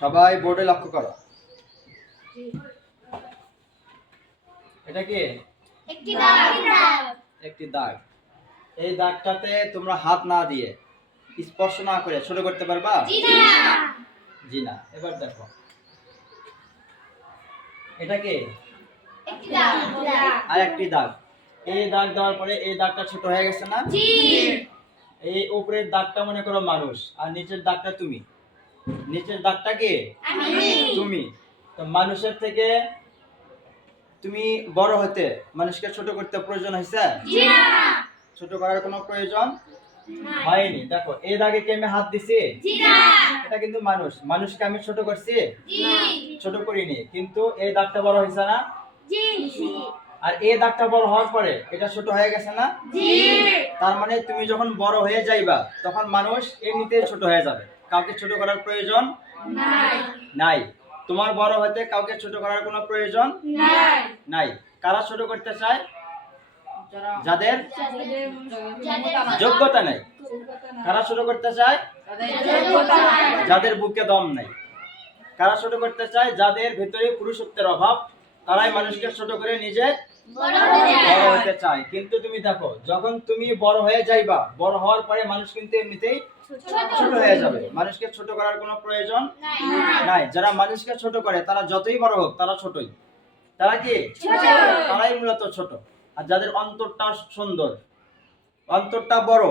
সবাই বোর্ডে লক্ষ্য করো। এটা কি? একটি দাগ। একটি দাগ। এই দাগটাতে তোমরা হাত না দিয়ে স্পর্শ না করে ছোট করতে পারবা? জি না। জি না। এবার দেখো এটা কি? একটি দাগ। আর একটি দাগ। এই দাগ দেওয়ার পরে এই দাগটা ছোট হয়ে গেছে না? জি। এই উপরের দাগটা মনে করো মানুষ, আর নিচের দাগটা তুমি। নিচের দাগটা কি? আমি। তুমি। তো মানুষের থেকে তুমি বড় হতে মানুষকে ছোট করতে প্রয়োজন হয়েছে? জি না। ছোট করার কোনো প্রয়োজন নাই। হয়নি। দেখো এই দাগে কি আমি হাত দিছি? জি না। এটা কিন্তু মানুষ। মানুষকে আমি ছোট করছি? জি। ছোট করিনি। কিন্তু এই দাগটা বড় হয়েছে না? জি। আর এই দাগটা বড় হওয়ার পরে এটা ছোট হয়ে গেছে না? জি। তার মানে তুমি যখন বড় হয়ে যাইবা তখন মানুষ এমনিতেই ছোট হয়ে যাবে, কাউকে ছোট করার প্রয়োজন নাই। নাই। তোমার বড় হতে কাউকে ছোট করার কোনো প্রয়োজন নাই। নাই। কারা ছোট করতে চায়? যাদের যোগ্যতা নাই। কারা ছোট করতে চায়? যাদের বুকে দম নাই। কারা ছোট করতে চায়? যাদের ভিতরে পুরুষত্বের অভাব, তারাই মানুষকে ছোট করে নিজে বড় হতে চায়। কিন্তু তুমি দেখো, যখন তুমি বড় হয়ে যাইবা, বড় হওয়ার পরে মানুষ কিন্তু এমনিতেই ছোট হয়ে যাবে। মানুষকে ছোট করার কোনো প্রয়োজন নাই। যারা মানুষকে ছোট করে তারা যতই বড় হোক তারা ছোটই। তারা কি? তারাই মূলত ছোট। আর যাদের অন্তরটা সুন্দর, অন্তরটা বড়,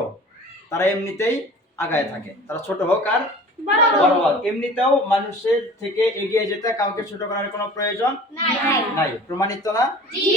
তারা এমনিতেই আগায় থাকে। তারা ছোট হোক আর বড় হোক, এমনিতেও মানুষের থেকে এগিয়ে যেতে কাউকে ছোট করার কোনো প্রয়োজন নাই। প্রমাণিত না? জি।